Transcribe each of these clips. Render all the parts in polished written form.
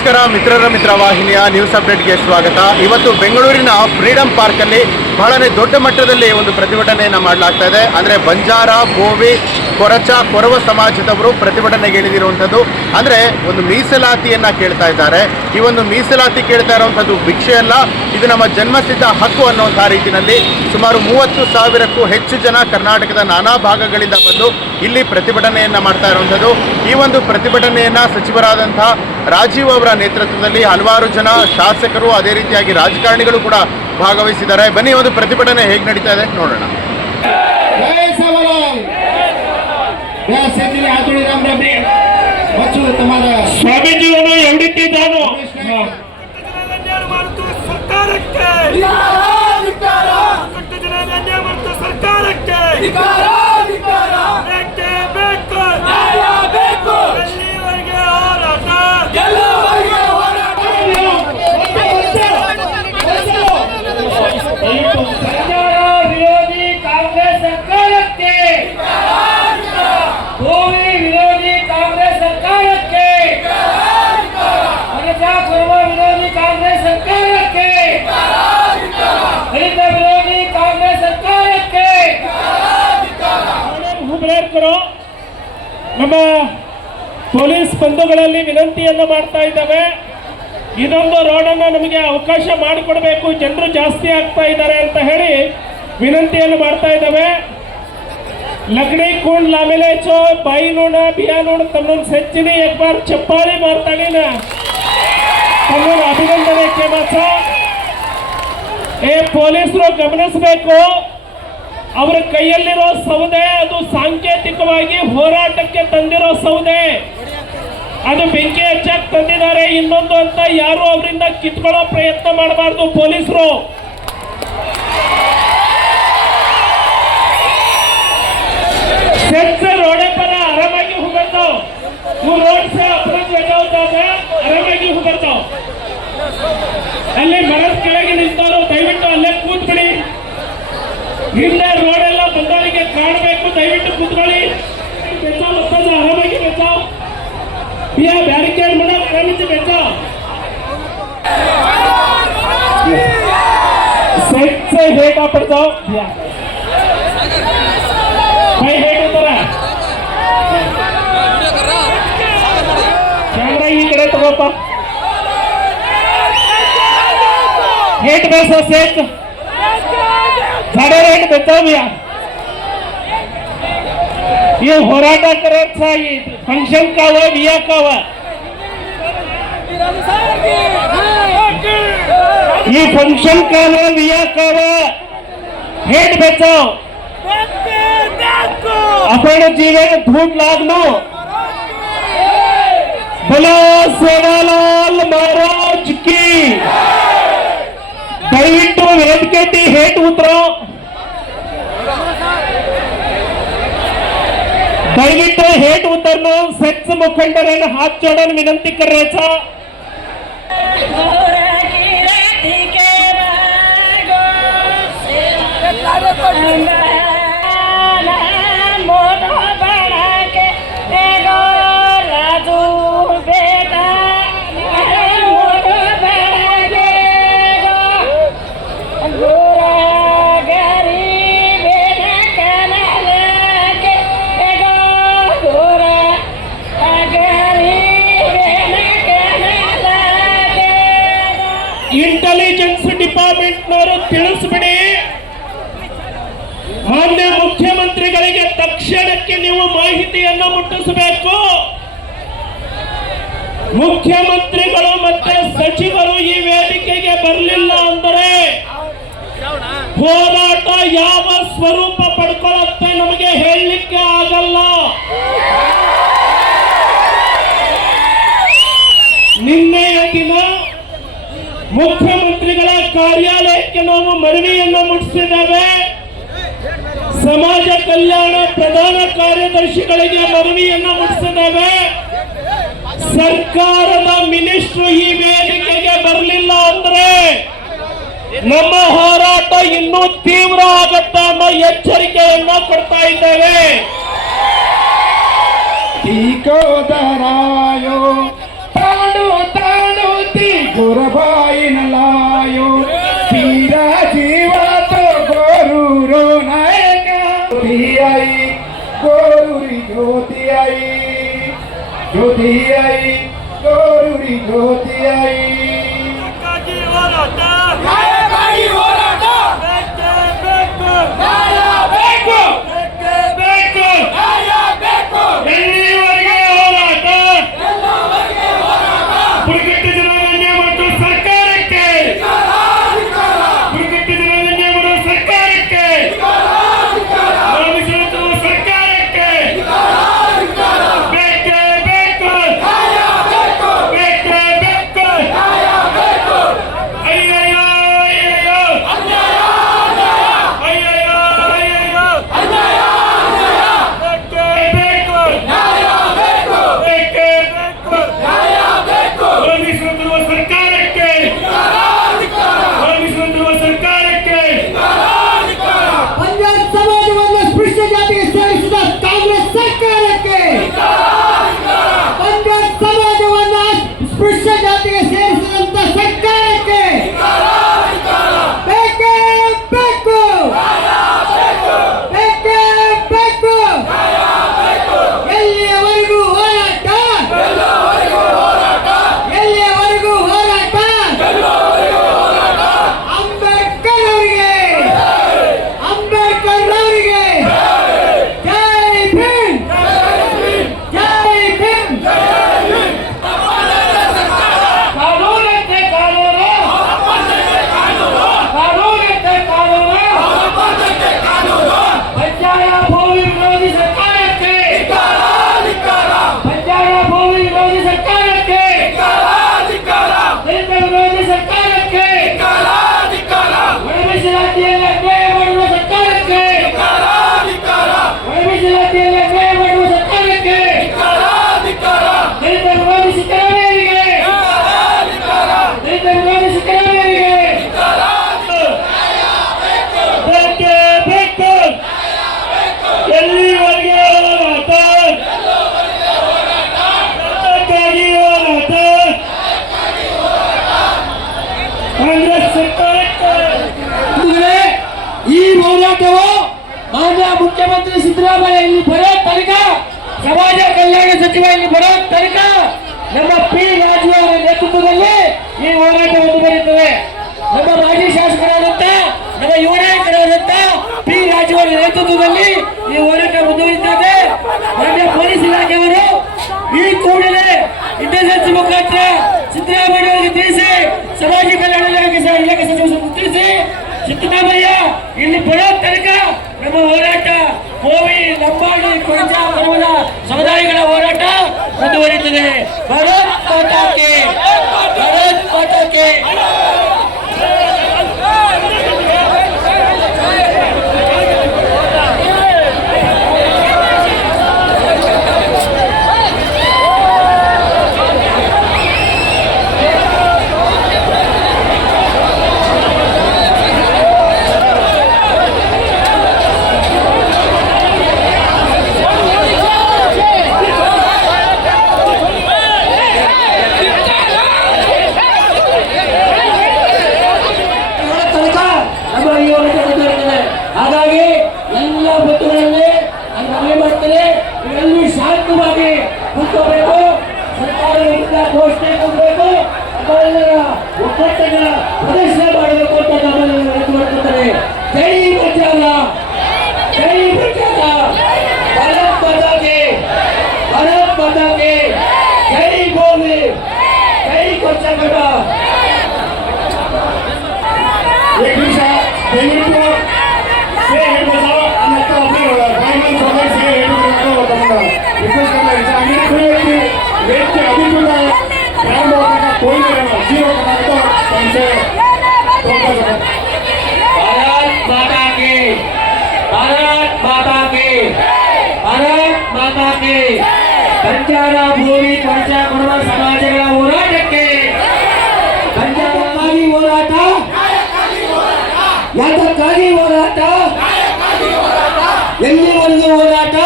ನಮಸ್ಕಾರ ಮಿತ್ರರ ಮಿತ್ರ ವಾಹಿನಿಯ ನ್ಯೂಸ್ ಅಪ್ಡೇಟ್ಗೆ ಸ್ವಾಗತ. ಇವತ್ತು ಬೆಂಗಳೂರಿನ ಫ್ರೀಡಂ ಪಾರ್ಕಲ್ಲಿ ಬಹಳನೇ ದೊಡ್ಡ ಮಟ್ಟದಲ್ಲಿ ಒಂದು ಪ್ರತಿಭಟನೆಯನ್ನು ಮಾಡಲಾಗ್ತಾ ಇದೆ. ಅಂದರೆ ಬಂಜಾರ, ಬೋವಿ, ಕೊರವ ಸಮಾಜದವರು ಪ್ರತಿಭಟನೆಗೆ ಇಳಿದಿರುವಂಥದ್ದು. ಅಂದರೆ ಒಂದು ಮೀಸಲಾತಿಯನ್ನು ಕೇಳ್ತಾ ಇದ್ದಾರೆ. ಈ ಒಂದು ಮೀಸಲಾತಿ ಕೇಳ್ತಾ ಇರುವಂಥದ್ದು ಭಿಕ್ಷೆ ಅಲ್ಲ, ಇದು ನಮ್ಮ ಜನ್ಮಸಿದ್ಧ ಹಕ್ಕು ಅನ್ನುವಂಥ ರೀತಿಯಲ್ಲಿ ಸುಮಾರು 30,000ಕ್ಕೂ ಹೆಚ್ಚು ಜನ ಕರ್ನಾಟಕದ ನಾನಾ ಭಾಗಗಳಿಂದ ಬಂದು ಇಲ್ಲಿ ಪ್ರತಿಭಟನೆಯನ್ನು ಮಾಡ್ತಾ ಇರುವಂಥದ್ದು. ಈ ಒಂದು ಪ್ರತಿಭಟನೆಯನ್ನು ಸಚಿವರಾದಂಥ ರಾಜೀವ್ ಅವರ ನೇತೃತ್ವದಲ್ಲಿ ಹಲವಾರು ಜನ ಶಾಸಕರು, ಅದೇ ರೀತಿಯಾಗಿ ರಾಜಕಾರಣಿಗಳು ಕೂಡ ಭಾಗವಹಿಸಿದ್ದಾರೆ. ಬನ್ನಿ ಒಂದು ಪ್ರತಿಭಟನೆ ಹೇಗೆ ನಡೀತಾ ಇದೆ ನೋಡೋಣ. ಸ್ವಾಮೀಜಿಗಳು ಎವಡಿಟ್ಟಿದ್ದಾನು ನಮ್ಮ ಪೊಲೀಸ್ ಬಂಧುಗಳಲ್ಲಿ ವಿನಂತಿಯನ್ನು ಮಾಡ್ತಾ ಇದ್ದಾವೆ. ಇದೊಂದು ರೋಡನ್ನು ನಮಗೆ ಅವಕಾಶ ಮಾಡಿಕೊಡಬೇಕು, ಜನರು ಜಾಸ್ತಿ ಆಗ್ತಾ ಇದ್ದಾರೆ ಅಂತ ಹೇಳಿ ವಿನಂತಿಯನ್ನು ಮಾಡ್ತಾ ಇದ್ದಾವೆ. ಲಗ್ನಿ ಕೂಂಡ್ लामेले चो बाई नोड बिया नोड तमन सच्चिनी एक बार चप्पाळी मारतानी ना तमन अभिनंदने केमाच ए ಪೊಲೀಸರು ಗಮನಿಸಬೇಕು. ಅವರ ಕೈಯಲ್ಲಿರೋ ಸೌದೆ ಅದು ಸಾಂಕೇತಿಕವಾಗಿ ಹೋರಾಟಕ್ಕೆ ತಂದಿರೋ ಸೌದೆ, ಅದು ಬೆಂಕಿ ಹಚ್ಚಕ್ಕೆ ತಂದಿದ್ದಾರೆ ಇನ್ನೊಂದು ಅಂತ ಯಾರು ಅವರಿಂದ ಕಿತ್ಕೊಳ್ಳೋ ಪ್ರಯತ್ನ ಮಾಡಬಾರ್ದು ಪೊಲೀಸರು. रोडे पर आरामागी होगरता वो रोड से अपना जगह होता है आरामागी होगरता अल्ले मरद ಕೆಳಗೆ ನಿಂತವರು ದಯವಿಟ್ಟು ಅಲ್ಲೇ ಕೂತ್ಕೊಳ್ಳಿ. ಹಿಂದೆ ರೋಡ್ ಎಲ್ಲ ಬಂದವರಿಗೆ ಕಾಣಬೇಕು, ದಯವಿಟ್ಟು ಕೂತ್ಕೊಳ್ಳಿ. ಬೆಚ್ಚಾವ್ ಮತ್ತದ ಆರಾಮಾಗಿ ಬೆಚ್ಚಾವ್ ಬಿಯಾ ಬ್ಯಾರಿಕೇಡ್ ಮಾಡ ಆರಾಮಿಸಿ ಬೆಚ್ಚಾವ್ सेट से हेट आपड़ जाओ बिया भाई हेट उतरा कैमरा ಈ ಕಡೆ ತಗೋಪ್ಪ. हेट बेसो सेट साढ़े रेट बेचो भैया. ये होराटा करे था, ये फंक्शन का हुआ बिया का हुआ, ये फंक्शन का हुआ बिया का हुआ. हेट बेचो अपने जीवन धूप लागनो. बोलो सेवालाल महाराज की. ದಯವಿಟ್ಟು ವೇದಿಕೆ ಹೇಟ್ ಉತ್ತರೋ, ದಯವಿಟ್ಟು ಹೇಟ್ उतरनो. सेक्स मुखंडरांना हात जोडून विनंती करायचा. ಇಂಟೆಲಿಜೆನ್ಸ್ ಡಿಪಾರ್ಟ್ಮೆಂಟ್ನವರು ತಿಳಿಸ್ಬಿಡಿ, ಮಾನ್ಯ ಮುಖ್ಯಮಂತ್ರಿಗಳಿಗೆ ತಕ್ಷಣಕ್ಕೆ ನೀವು ಮಾಹಿತಿಯನ್ನು ಮುಟ್ಟಿಸಬೇಕು. ಮುಖ್ಯಮಂತ್ರಿಗಳು ಮತ್ತೆ ಸಚಿವರು ಈ ವೇದಿಕೆಗೆ ಬರಲಿಲ್ಲ ಅಂದರೆ ಹೋರಾಟ ಯಾವ ಸ್ವರೂಪ ಪಡ್ಕೊಳ್ಳುತ್ತೆ ನಮಗೆ ಹೇಳಲಿಕ್ಕೆ ಆಗಲ್ಲ. ನಿನ್ನೆಯ ದಿನ ಮುಖ್ಯಮಂತ್ರಿಗಳ ಕಾರ್ಯಾಲಯಕ್ಕೆ ನಾವು ಮನವಿಯನ್ನು ಮುಟ್ಟಿಸಿದ್ದೇವೆ. ಸಮಾಜ ಕಲ್ಯಾಣ ಪ್ರಧಾನ ಕಾರ್ಯದರ್ಶಿಗಳಿಗೆ ಮನವಿಯನ್ನು ಮುಟ್ಟಿಸಿದ್ದೇವೆ. ಸರ್ಕಾರದ ಮಿನಿಸ್ಟ್ರು ಈ ವೇದಿಕೆಗೆ ಬರಲಿಲ್ಲ ಅಂದ್ರೆ ನಮ್ಮ ಹೋರಾಟ ಇನ್ನೂ ತೀವ್ರ ಆಗುತ್ತೆ ಅನ್ನೋ ಎಚ್ಚರಿಕೆಯನ್ನ ಕೊಡ್ತಾ ಇದ್ದೇವೆ. ಠೀಕೋದರಾಯೋ ತಾಡು ತಾಡು गोरबाई न लायो पीरा जीवा तो गोरू रो नायका ज्योति आई गोरूरी ज्योति आई ज्योति आई गोरूरी ज्योति आई ಮಾನ್ಯ ಮುಖ್ಯಮಂತ್ರಿ ಸಿದ್ದರಾಮಯ್ಯ ಇಲ್ಲಿ ಬರೋ ತನಕ, ಸಮಾಜ ಕಲ್ಯಾಣ ಸಚಿವ ಇಲ್ಲಿ ಬರೋ ತನಕ ನಮ್ಮ ಪಿ ರಾಜು ಅವರ ನೇತೃತ್ವದಲ್ಲಿ ಈ ಹೋರಾಟ ಮುಂದುವರಿಯುತ್ತದೆ. ನಮ್ಮ ಮಾಜಿ ಶಾಸಕರಾದಂತ ನಮ್ಮ ಯುವ ನಾಯಕರಾದಂತ ಪಿ ರಾಜು ಅವರ ನೇತೃತ್ವದಲ್ಲಿ ಈ ಹೋರಾಟ ಮುಂದುವರಿಯುತ್ತದೆ. ಮಾನ್ಯ ಪೊಲೀಸ್ ಇಲಾಖೆಯವರು ಈ ಕೂಡಲೇ ಇಂಟೆಲಿಜೆನ್ಸ್ ಮುಖಾಂತರ ಸಿದ್ದರಾಮಯ್ಯ ಅವರಿಗೆ ತಿಳಿಸಿ, ಸಮಾಜ ಕಲ್ಯಾಣ ಇಲಾಖೆ ಸಚಿವ ತಿಳಿಸಿ, ಸಿದ್ದರಾಮಯ್ಯ ಇಲ್ಲಿ ಬರೋ ತನಕ ನಮ್ಮ ಹೋರಾಟ ಕೋವಿ ಲಂಬಾಣಿ ಕೊರಚ ಪರ್ವದ ಸಮುದಾಯಗಳ ಹೋರಾಟ ಮುಂದುವರಿಯುತ್ತದೆ. ಭಾರತ್ ಮಾತಾ ಕಿ, ಭಾರತ್ ಮಾತಾ ಕಿ. ಹಾಗಾಗಿ ಎಲ್ಲ ಬುದ್ಧಗಳಲ್ಲಿ ನಾನು ಮನವಿ ಮಾಡ್ತೇನೆ, ಇವೆಲ್ಲೂ ಶಾಂತವಾಗಿ ಕೂತ್ಕೋಬೇಕು, ಸರ್ಕಾರದಿಂದ ಘೋಷಣೆ ಕೊಡಬೇಕು, ನಮ್ಮೆಲ್ಲರ ಒಕ್ಕಟ್ಟನ್ನ ಪ್ರದರ್ಶನ ಮಾಡಬೇಕು ಅಂತ ನಮ್ಮೆಲ್ಲರೂ ವಿನಂತಿ ಮಾಡ್ಕೊಳ್ತಾರೆ. ಜೈ ಬಚಾರ, ಜೈ ಬಚಾರ, ಭಾರತ್ ಮಾತಾ ಕಿ, ಭಾರತ್ ಮಾತಾ ಕಿ, ಜೈ ಭೂಮಿ, ಜೈ ಕೊಚ್ಚಗಡ. एक निमिष ದಯವಿಟ್ಟು से हेड बचाओ अन्यथा अपने फाइनल समय से हेड बचाओ तमन्ना रिक्वेस्ट करना है आगे कोई व्यक्ति वेट के अधिक होता है प्रारंभ होता है कोई नहीं रहना जीरो का तो हमसे तोड़ना चाहिए. भारत माता की, भारत माता की, भारत माता की. ಬಂಜಾರ ಭೂಮಿ ಕೊರಚ ಕೊಡುವ ಸಮಾಜಗಳ ಹೋರಾಟಕ್ಕೆ, ಬಂಜಾರಕ್ಕಾಗಿ ಹೋರಾಟ, ಯಾತಕ್ಕಾಗಿ ಹೋರಾಟ, ಎಲ್ಲಿವರೆಗೂ ಹೋರಾಟ,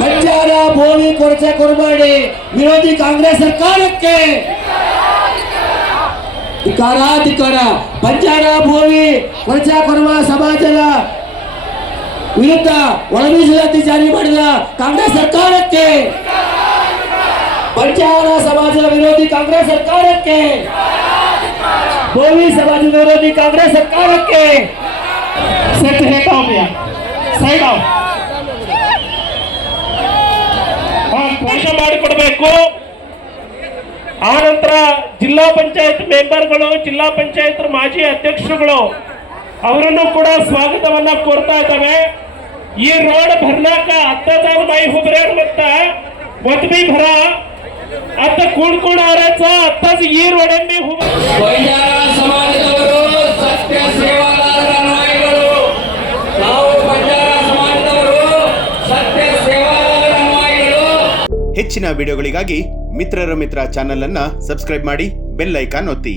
ಬಂಜಾರ ಬಂಜಾರ ಭೂಮಿ ಕೊರಚೆ ಕೊರಬೇಡಿ ವಿರೋಧಿ ಕಾಂಗ್ರೆಸ್ ಸರ್ಕಾರಕ್ಕೆ ಧಿಕ್ಕಾರ. ಬಂಜಾರ ಭೂಮಿ ಕೊರಚೆ ಕೊರವ ಸಮಾಜದ ವಿರುದ್ಧ ಒಳ ಮೀಸಲಾತಿ ಜಾರಿ ಮಾಡಿದ ಕಾಂಗ್ರೆಸ್ ಸರ್ಕಾರಕ್ಕೆ, ಬಂಜಾರ ಸಮಾಜದ ವಿರೋಧಿ ಕಾಂಗ್ರೆಸ್ ಸರ್ಕಾರಕ್ಕೆ, ಭೂಮಿ ಸಮಾಜದ ವಿರೋಧಿ ಕಾಂಗ್ರೆಸ್ ಸರ್ಕಾರಕ್ಕೆ. ಸೆಟ್ ಹೇಟಾವ್ ಭಯ್ಯ, ಸೈಡ್ ಆಫ್. ಘೋಷ ಮಾಡಿಕೊಡ್ಬೇಕು. ಆ ನಂತರ ಜಿಲ್ಲಾ ಪಂಚಾಯತ್ ಮೆಂಬರ್ಗಳು, ಜಿಲ್ಲಾ ಪಂಚಾಯತ್ ಮಾಜಿ ಅಧ್ಯಕ್ಷರುಗಳು ಅವರನ್ನು ಕೂಡ ಸ್ವಾಗತವನ್ನ ಕೋರ್ತಾ ಇದ್ದಾವೆ. ಈ ರೋಡ್ ಭರ್ನಾಕ 10,000 बाई हुबऱ्यार मत्ता वतबी भरा आता कोण आरायचा आत्ताच ಈ ರೋಡಲ್ಲಿ ಬಂಜಾರ ಸಮಾಜದವರು ಸತ್ಯ ಸೇವಾದಾರರ ನಾಯಕರು. ನಾವು ಬಂಜಾರ ಸಮಾಜದವರು ಸತ್ಯ ಸೇವಾದಾರರ ನಾಯಕರು. ಹೆಚ್ಚಿನ ವಿಡಿಯೋಗಳಿಗಾಗಿ ಮಿತ್ರರ ಮಿತ್ರ ಚಾನೆಲ್ ಅನ್ನ ಸಬ್ಸ್ಕ್ರೈಬ್ ಮಾಡಿ, ಬೆಲ್ ಐಕಾನ್ ಒತ್ತಿ.